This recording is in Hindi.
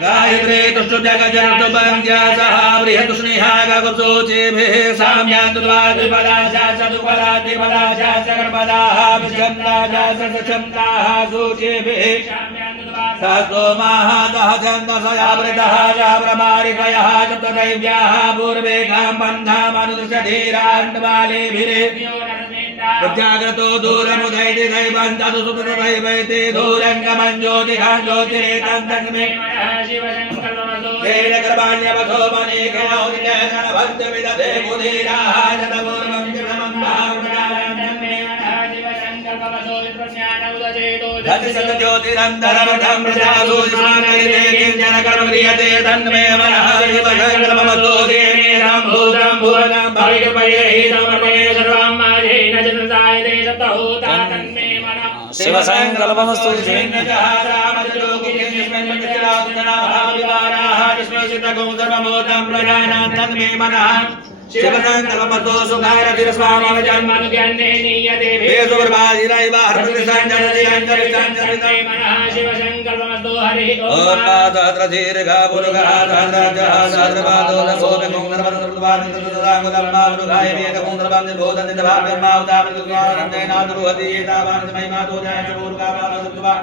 गायत्रे तुष्टुजगजनतुबन्ध्या सह बृहतुष्णिहागकुसोचेभिः साम्यान्तुद्वादिपदाशाचतुपदादिपदाश सकर्पदाः विषन्दाः सचन्दाः सूचेभिः सहस्रोमाः दहचन्दसया वृतः जाब्रमारिकयः चतुर्दैव्याः पूर्वेकां बन्धामनुदृशधीराण्डबालेभिः प्रत्यागतो दूरमुदैति दैवं चतुसुतदैवैते दूरङ्गमं ज्योतिषां ज्योतिरेकं तन्मे तेनकर्माण्यवधो मनेकयो निजनभद्रविदधे मुदीराः शतपूर्वं जगमं ज्योतिरन्तरमठं प्रजासूषमानयते किञ्जनकर्मक्रियते तन्मे मनः शिवशङ्करममसो देवीनां भूतं भुवनं भविष्यपयेहितमपये सर्वं मायेन जनसायते सप्तहोता तन्मे मनः शिवसङ्कल्पमस्तु तन्मे मनः शिवसङ्कल्पतो सुखारतिरस्वामजन्मनुज्ञाने नीयते शिवसङ्कल्पमस्तु हरि ओम तत्रधीर्घा पुरुषः सहस्रजः सहस्रपादो लसोऽपिमुङ्गरवदनृतवादितृतराङ्गुलम्मा वेदकुङ्गरवन्दिभूतनिधभाव्यम्मा उदापृतुद्वारन्देनादुरुहति एतावान् महिमातो जयच पूर्वकामानसुत्वा